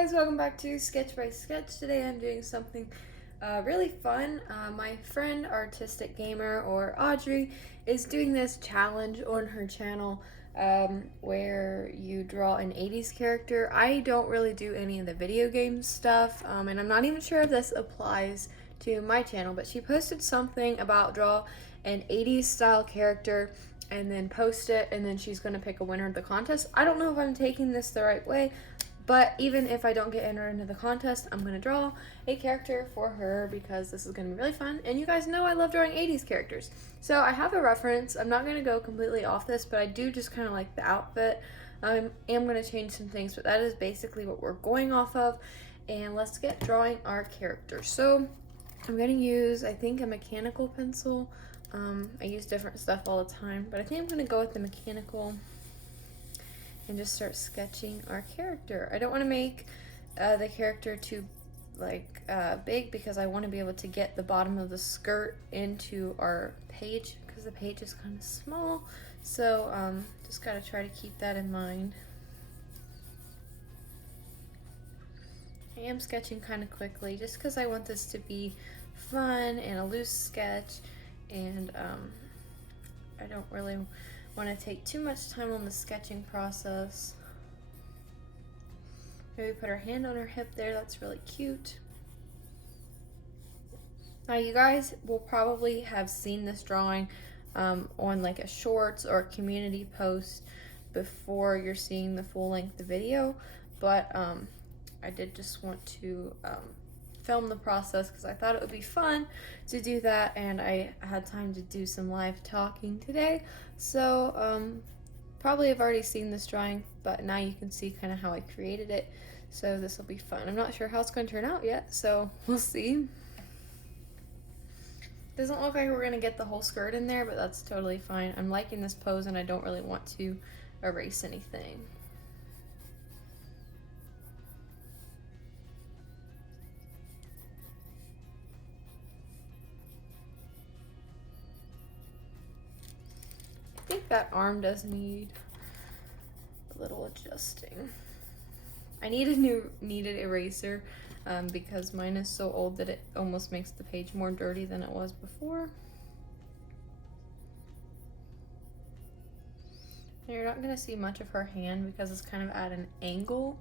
guys, welcome back to Sketch by Sketch. Today I'm doing something really fun. My friend Artistic Gamer, or Audri, is doing this challenge on her channel where you draw an 80s character. I don't really do any of the video game stuff, and I'm not even sure if this applies to my channel, but she posted something about draw an 80s style character and then post it, and then she's going to pick a winner of the contest. I don't know if I'm taking this the right way, but even if I don't get entered into the contest, I'm going to draw a character for her because this is going to be really fun. And you guys know I love drawing 80s characters. So I have a reference. I'm not going to go completely off this, but I do just kind of like the outfit. I am going to change some things, but that is basically what we're going off of. And let's get drawing our character. So I'm going to use, I think, a mechanical pencil. I use different stuff all the time, but I think I'm going to go with the mechanical and just start sketching our character. I don't want to make the character too big because I want to be able to get the bottom of the skirt into our page because the page is kind of small. So just got to try to keep that in mind. I am sketching kind of quickly just because I want this to be fun and a loose sketch, and I don't really want to take too much time on the sketching process. Maybe put her hand on her hip there, that's really cute. Now you guys will probably have seen this drawing on like a shorts or a community post before you're seeing the full length video, but I did just want to film the process because I thought it would be fun to do that, and I had time to do some live talking today. So probably have already seen this drawing, but now you can see kind of how I created it. So this will be fun. I'm not sure how it's going to turn out yet, so we'll see. Doesn't look like we're going to get the whole skirt in there, but that's totally fine. I'm liking this pose and I don't really want to erase anything. I think that arm does need a little adjusting. I need a new kneaded eraser because mine is so old that it almost makes the page more dirty than it was before. And you're not going to see much of her hand because it's kind of at an angle.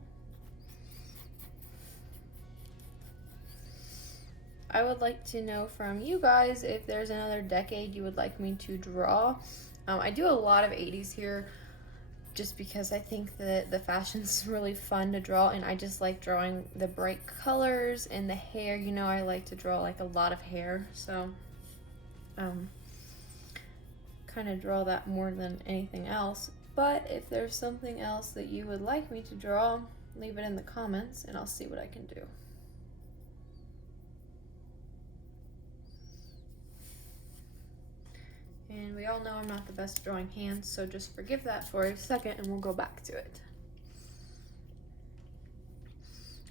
I would like to know from you guys if there's another decade you would like me to draw. I do a lot of 80s here just because I think that the fashion's really fun to draw, and I just like drawing the bright colors and the hair. You know, I like to draw like a lot of hair, so kind of draw that more than anything else. But if there's something else that you would like me to draw, leave it in the comments and I'll see what I can do. And we all know I'm not the best at drawing hands, so just forgive that for a second and we'll go back to it.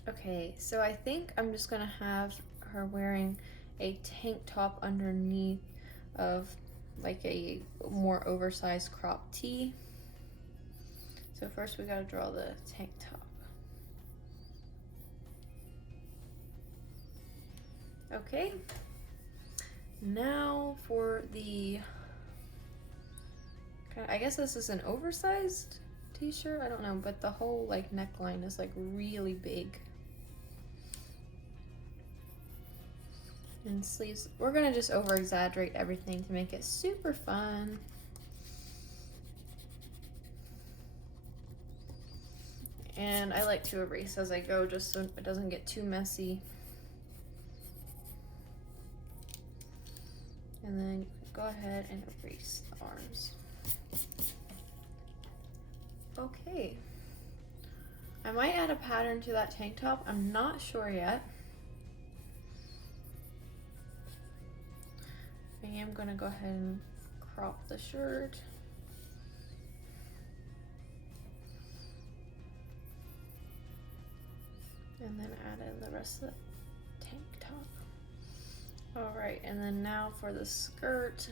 Okay, so I think I'm just gonna have her wearing a tank top underneath of like a more oversized crop tee. So first we gotta draw the tank top. Okay, now for the, I guess this is an oversized t-shirt, I don't know, but the whole like neckline is like really big. And sleeves, we're gonna just over exaggerate everything to make it super fun. And I like to erase as I go just so it doesn't get too messy. And then go ahead and erase the arms. Okay, I might add a pattern to that tank top, I'm not sure yet. I am gonna go ahead and crop the shirt. And then add in the rest of the tank top. All right, and then now for the skirt.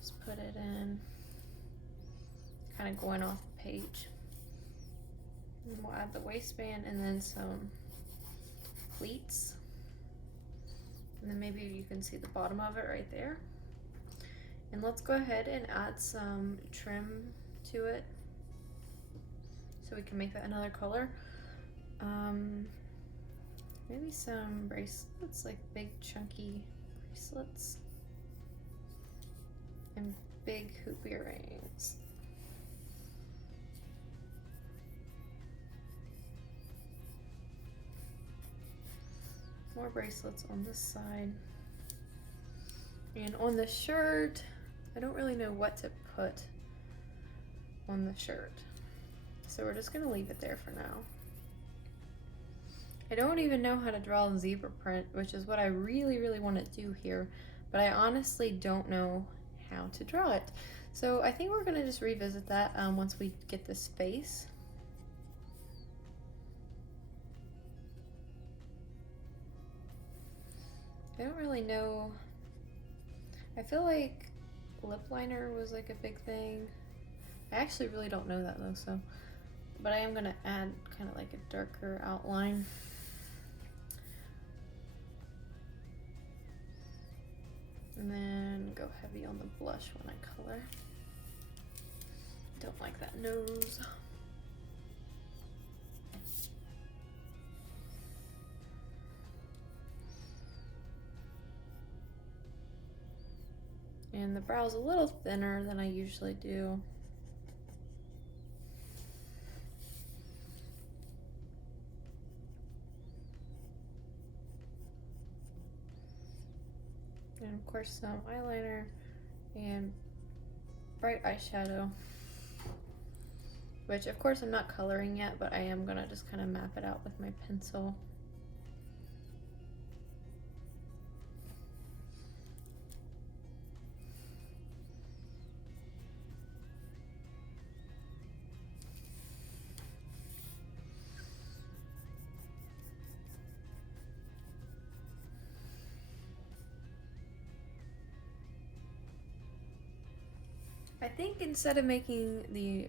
Just put it in kind of going off the page. And we'll add the waistband and then some pleats. And then maybe you can see the bottom of it right there. And let's go ahead and add some trim to it so we can make that another color. Maybe some bracelets, like big chunky bracelets. And big hoop earrings. More bracelets on this side. And on the shirt, I don't really know what to put on the shirt. So we're just gonna leave it there for now. I don't even know how to draw a zebra print, which is what I really, really want to do here, but I honestly don't know how to draw it. So I think we're gonna just revisit that once we get this face. I don't really know. I feel like lip liner was like a big thing. I actually really don't know that though, so. But I am gonna add kind of like a darker outline. And then go heavy on the blush when I color. Don't like that nose. And the brow's a little thinner than I usually do. And of course some eyeliner and bright eyeshadow, which of course I'm not coloring yet, but I am gonna just kind of map it out with my pencil. I think instead of making the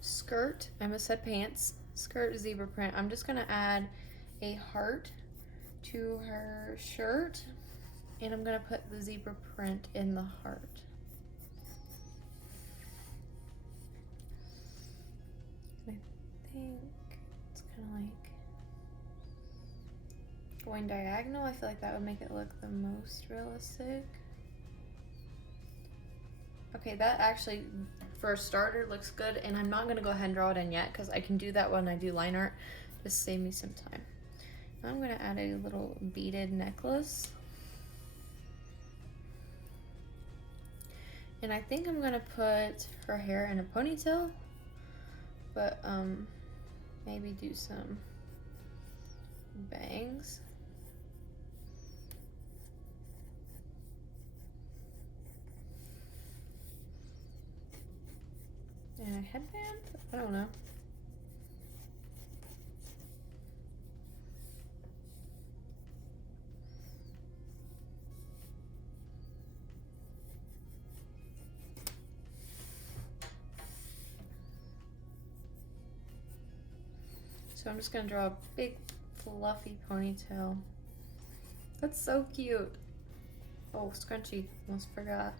skirt, I almost said pants, skirt zebra print, I'm just gonna add a heart to her shirt, and I'm gonna put the zebra print in the heart. I think it's kind of like going diagonal. I feel like that would make it look the most realistic. Okay, that actually, for a starter, looks good, and I'm not gonna go ahead and draw it in yet because I can do that when I do line art. Just save me some time. Now I'm gonna add a little beaded necklace. And I think I'm gonna put her hair in a ponytail, but maybe do some bangs. And a headband? I don't know. So I'm just gonna draw a big fluffy ponytail. That's so cute. Oh, scrunchie, almost forgot.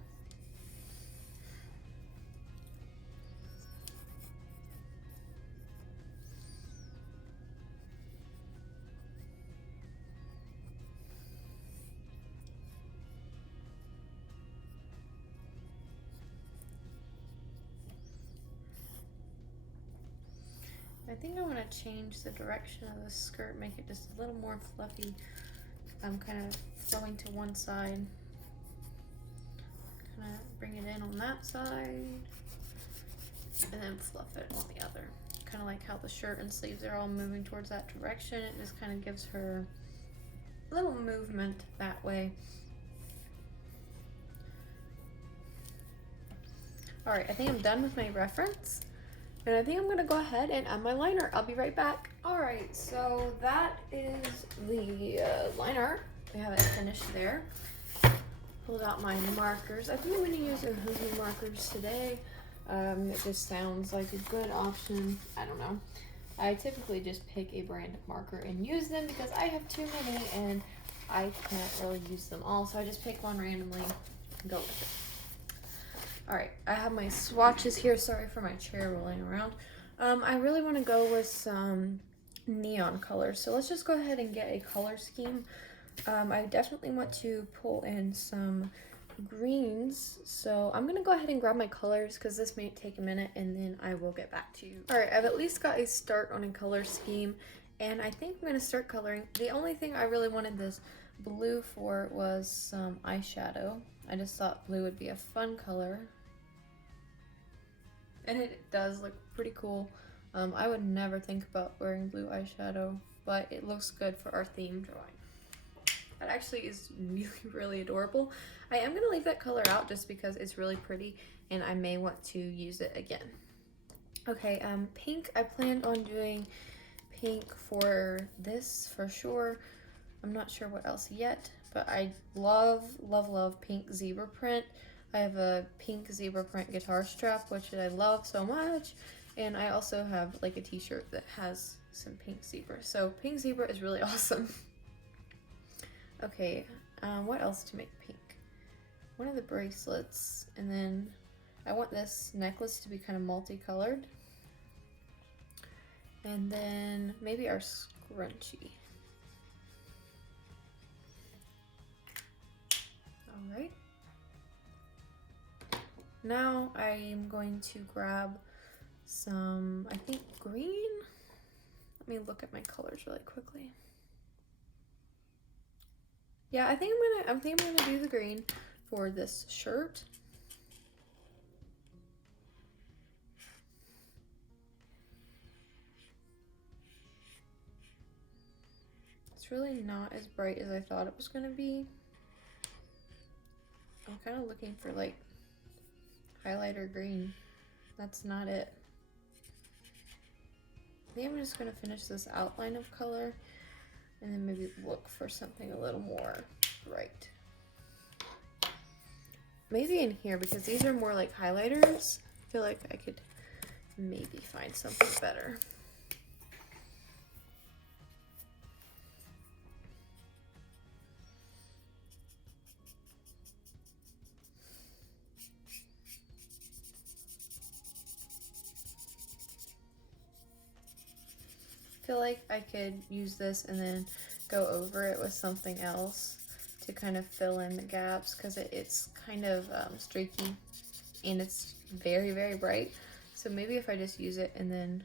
I think I want to change the direction of the skirt, make it just a little more fluffy. I'm kind of flowing to one side. Kind of bring it in on that side, and then fluff it on the other. Kind of like how the shirt and sleeves are all moving towards that direction. It just kind of gives her a little movement that way. All right, I think I'm done with my reference. And I think I'm gonna go ahead and add my liner. I'll be right back. All right, so that is the liner. We have it finished there. Pulled out my markers. I think I'm gonna use a Hoo markers today. It just sounds like a good option. I don't know. I typically just pick a brand of marker and use them because I have too many and I can't really use them all. So I just pick one randomly and go with it. Alright, I have my swatches here. Sorry for my chair rolling around. I really want to go with some neon colors. So let's just go ahead and get a color scheme. I definitely want to pull in some greens, so I'm gonna go ahead and grab my colors because this may take a minute and then I will get back to you. All right, I've at least got a start on a color scheme and I think I'm gonna start coloring. The only thing I really wanted this blue for was some eyeshadow. I just thought blue would be a fun color and it does look pretty cool. I would never think about wearing blue eyeshadow, but it looks good for our theme drawing. That actually is really, really adorable. I am going to leave that color out just because it's really pretty and I may want to use it again. Okay, pink. I planned on doing pink for this for sure. I'm not sure what else yet, but I love, love, love pink zebra print. I have a pink zebra print guitar strap, which I love so much. And I also have like a t-shirt that has some pink zebra. So pink zebra is really awesome. Okay, what else to make pink? One of the bracelets, and then I want this necklace to be kind of multicolored. And then maybe our scrunchie. All right. Now I'm going to grab some, I think, green. Let me look at my colors really quickly. Yeah, I think I'm gonna do the green for this shirt. It's really not as bright as I thought it was gonna be. I'm kind of looking for like highlighter green. That's not it. I think I'm just gonna finish this outline of color and then maybe look for something a little more bright. Maybe in here, because these are more like highlighters. I feel like I could maybe find something better. I feel like I could use this and then go over it with something else to kind of fill in the gaps, because it's kind of streaky and it's very, very bright. So maybe if I just use it and then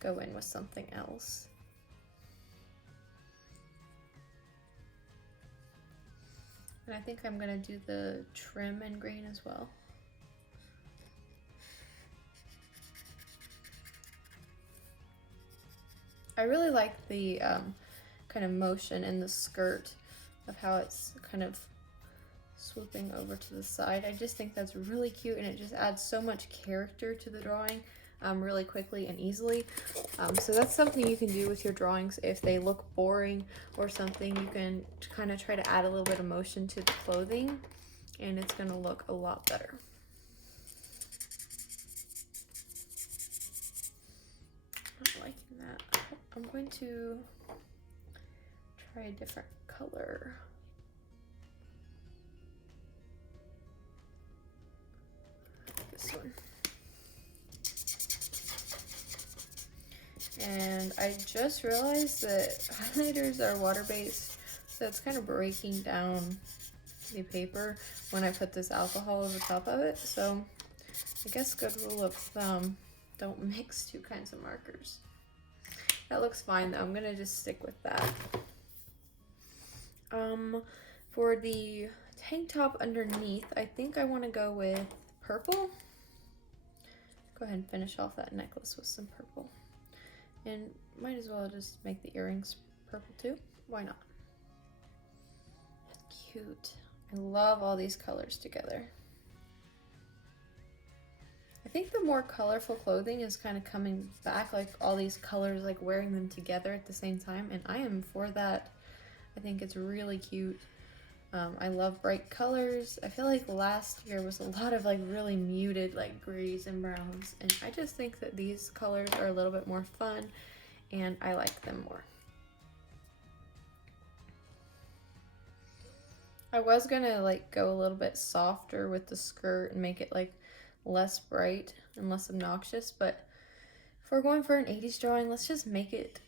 go in with something else. And I think I'm gonna do the trim in green as well. I really like the kind of motion in the skirt of how it's kind of swooping over to the side. I just think that's really cute and it just adds so much character to the drawing really quickly and easily. So that's something you can do with your drawings. If they look boring or something, you can kind of try to add a little bit of motion to the clothing and it's going to look a lot better. Not liking that. I'm going to try a different color. This one. And I just realized that highlighters are water-based, so it's kind of breaking down the paper when I put this alcohol over top of it. So I guess good rule of thumb, don't mix two kinds of markers. That looks fine though. I'm gonna just stick with that. For the tank top underneath, I think I want to go with purple. Go ahead and finish off that necklace with some purple. And might as well just make the earrings purple too. Why not? That's cute. I love all these colors together. I think the more colorful clothing is kind of coming back, like all these colors, like wearing them together at the same time, and I am for that. I think it's really cute. I love bright colors. I feel like last year was a lot of like really muted like grays and browns, and I just think that these colors are a little bit more fun and I like them more. I was gonna like go a little bit softer with the skirt and make it like less bright and less obnoxious, but if we're going for an 80s drawing, let's just make it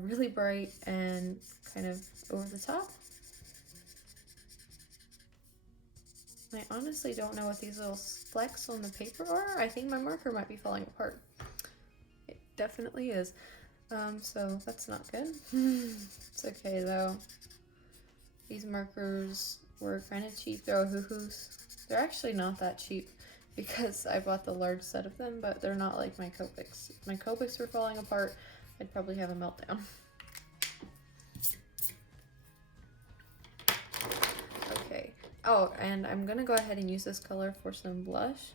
really bright and kind of over the top. I honestly don't know what these little flecks on the paper are. I think my marker might be falling apart. It definitely is. So that's not good. It's okay though. These markers were kind of cheap. They're hoo-hoos. They're actually not that cheap because I bought the large set of them, but they're not like my Copics. If my Copics were falling apart, I'd probably have a meltdown. Okay. Oh, and I'm gonna go ahead and use this color for some blush.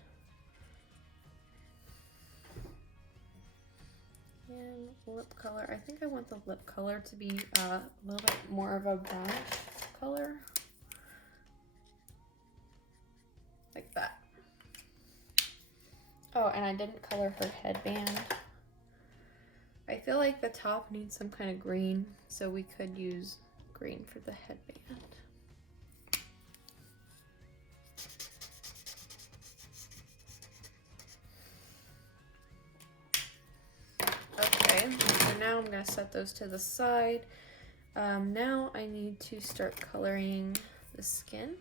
And lip color. I think I want the lip color to be a little bit more of a brownish color. Like that. Oh, and I didn't color her headband. I feel like the top needs some kind of green, so we could use green for the headband. Okay, so now I'm gonna set those to the side. Now I need to start coloring the skin.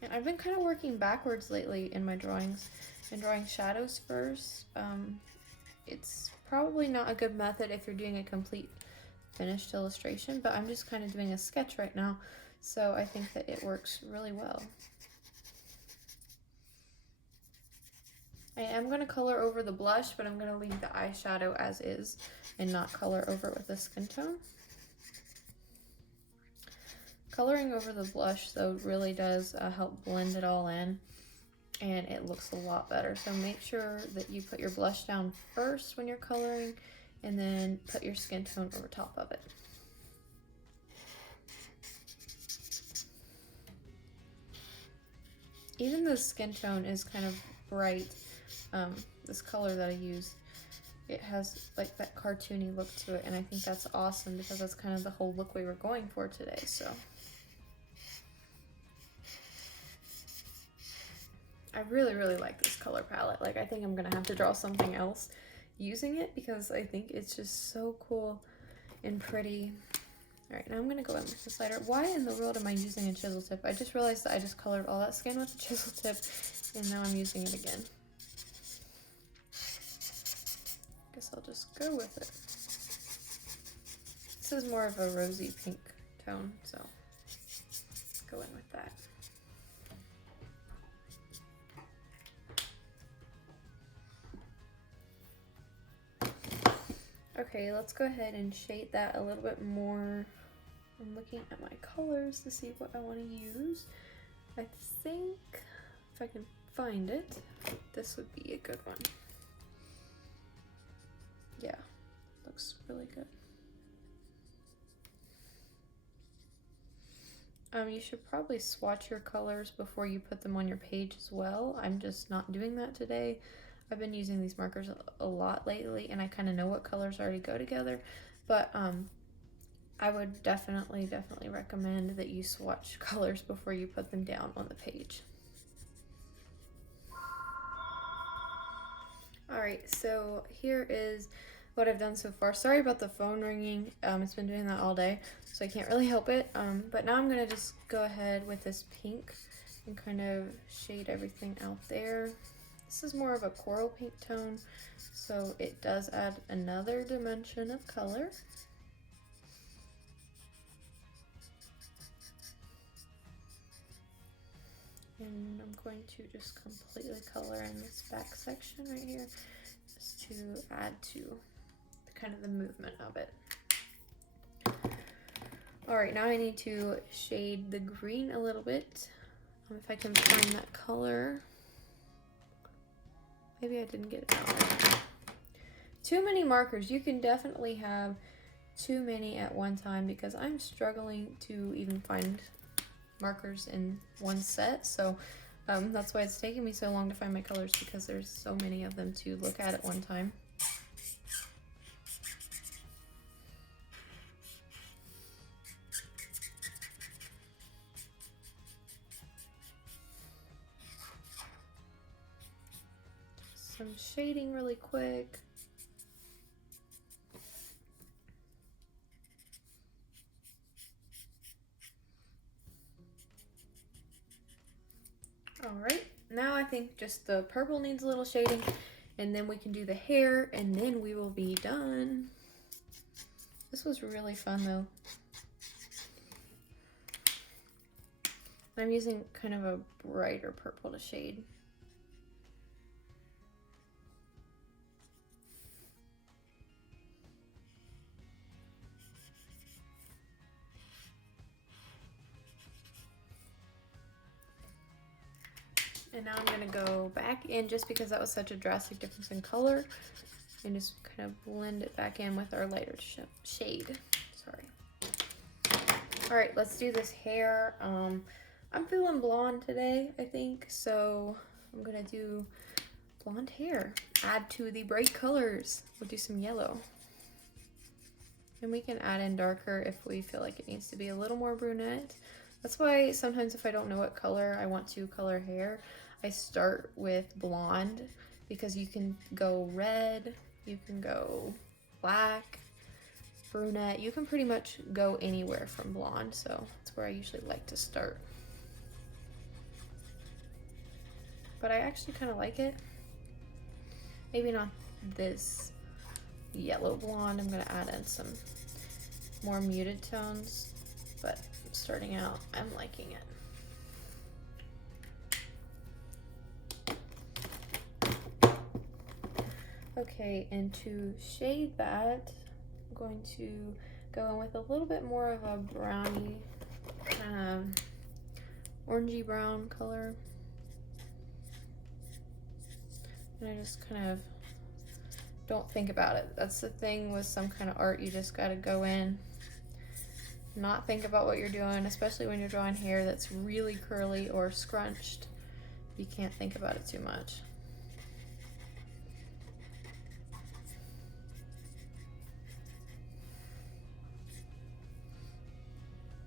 And I've been kind of working backwards lately in my drawings and drawing shadows first. It's probably not a good method if you're doing a complete finished illustration, but I'm just kind of doing a sketch right now, so I think that it works really well. I am going to color over the blush, but I'm going to leave the eyeshadow as is and not color over it with a skin tone. Coloring over the blush though really does help blend it all in, and it looks a lot better. So make sure that you put your blush down first when you're coloring and then put your skin tone over top of it. Even the skin tone is kind of bright. This color that I used, it has like that cartoony look to it, and I think that's awesome because that's kind of the whole look we were going for today. So I really like this color palette. Like, I think I'm gonna have to draw something else using it because I think it's just so cool and pretty. All right, now I'm gonna go in with the slider. Why in the world am I using a chisel tip? I just realized that I just colored all that skin with a chisel tip and now I'm using it again. Guess I'll just go with it. This is more of a rosy pink tone, so let's go in with that. Okay, let's go ahead and shade that a little bit more. I'm looking at my colors to see what I want to use. I think if I can find it, this would be a good one. Yeah, looks really good. You should probably swatch your colors before you put them on your page as well. I'm just not doing that today. I've been using these markers a lot lately and I kind of know what colors already go together, but I would definitely recommend that you swatch colors before you put them down on the page. Alright, so here is what I've done so far. Sorry about the phone ringing. It's been doing that all day, so I can't really help it. But now I'm going to just go ahead with this pink and kind of shade everything out there. This is more of a coral pink tone, so it does add another dimension of color. And I'm going to just completely color in this back section right here, just to add to kind of the movement of it. All right, now I need to shade the green a little bit. If I can find that color. Maybe I didn't get it out right. Too many markers. You can definitely have too many at one time because I'm struggling to even find markers in one set. So that's why it's taking me so long to find my colors, because there's so many of them to look at one time. Some shading really quick. All right, now I think just the purple needs a little shading, and then we can do the hair, and then we will be done. This was really fun though. I'm using kind of a brighter purple to shade. And now I'm gonna go back in, just because that was such a drastic difference in color, and just kind of blend it back in with our lighter shade. Sorry. All right, let's do this hair. I'm feeling blonde today, I think, so I'm gonna do blonde hair. Add to the bright colors. We'll do some yellow. And we can add in darker if we feel like it needs to be a little more brunette. That's why sometimes if I don't know what color I want to color hair, I start with blonde, because you can go red, you can go black, brunette. You can pretty much go anywhere from blonde, so that's where I usually like to start. But I actually kind of like it. Maybe not this yellow blonde. I'm gonna add in some more muted tones, but starting out, I'm liking it. Okay, and to shade that, I'm going to go in with a little bit more of a browny, kind of orangey brown color. And I just kind of don't think about it. That's the thing with some kind of art, you just gotta go in, not think about what you're doing, especially when you're drawing hair that's really curly or scrunched. You can't think about it too much.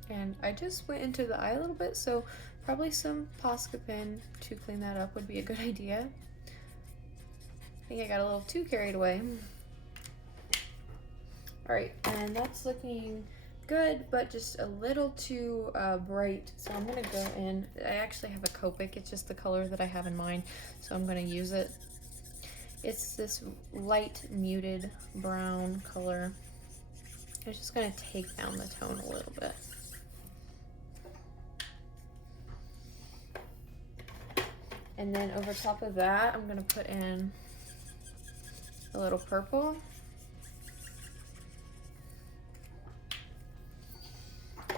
And I just went into the eye a little bit, so probably some Posca pen to clean that up would be a good idea. I think I got a little too carried away. All right, and that's looking good, but just a little too bright. So I'm gonna go in, I actually have a Copic, it's just the color that I have in mind, so I'm gonna use it. It's this light muted brown color. I'm just gonna take down the tone a little bit. And then over top of that, I'm gonna put in a little purple.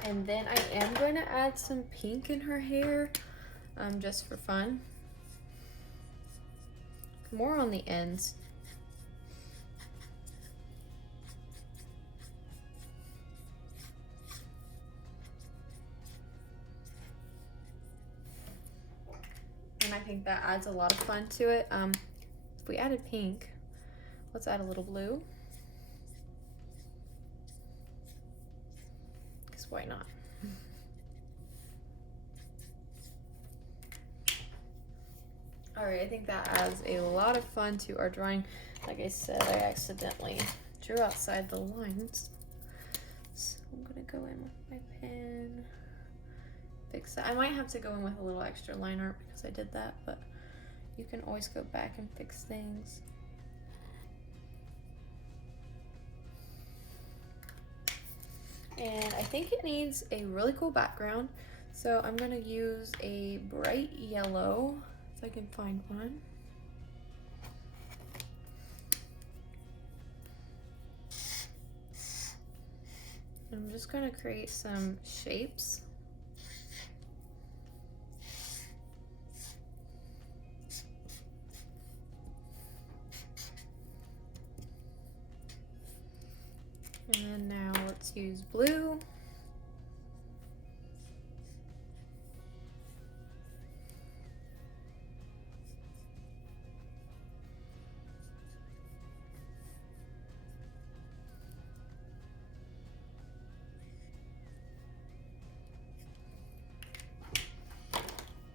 And then I am going to add some pink in her hair, just for fun. More on the ends. And I think that adds a lot of fun to it. If we added pink, let's add a little blue. Because why not? All right, I think that adds a lot of fun to our drawing. Like I said, I accidentally drew outside the lines. So I'm gonna go in with my pen. Fix that. I might have to go in with a little extra line art because I did that, but you can always go back and fix things. And I think it needs a really cool background, so I'm gonna use a bright yellow, if I can find one. I'm just gonna create some shapes. And now let's use blue.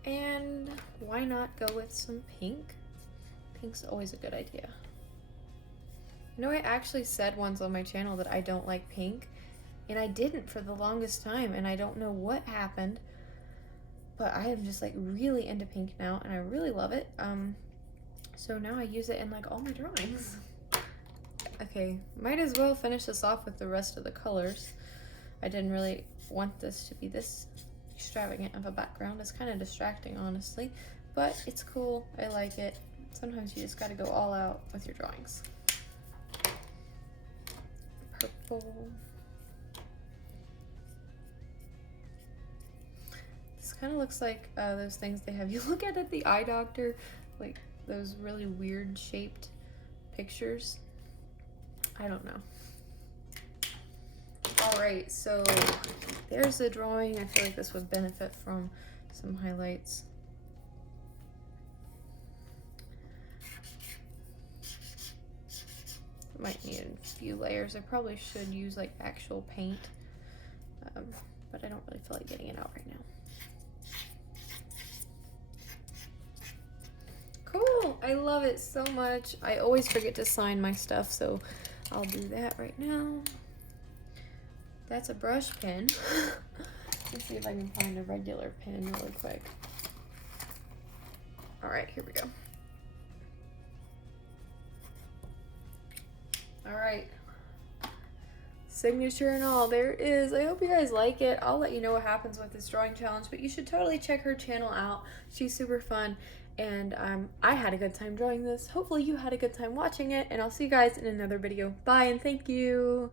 And why not go with some pink? Pink's always a good idea. You know, I actually said once on my channel that I don't like pink, and I didn't for the longest time, and I don't know what happened, but I am just like really into pink now, and I really love it. So now I use it in like all my drawings. Okay, might as well finish this off with the rest of the colors. I didn't really want this to be this extravagant of a background. It's kind of distracting, honestly, but it's cool. I like it. Sometimes you just got to go all out with your drawings. Purple. This kind of looks like those things they have you look at the eye doctor, like those really weird shaped pictures. I don't know. All right, so there's the drawing. I feel like this would benefit from some highlights. Might need a few layers. I probably should use like actual paint, but I don't really feel like getting it out right now. Cool, I love it so much. I always forget to sign my stuff, so I'll do that right now. That's a brush pen. Let's see if I can find a regular pen really quick. All right, here we go. All right, signature and all, there it is. I hope you guys like it. I'll let you know what happens with this drawing challenge, but you should totally check her channel out. She's super fun, and I had a good time drawing this. Hopefully you had a good time watching it, and I'll see you guys in another video. Bye, and thank you.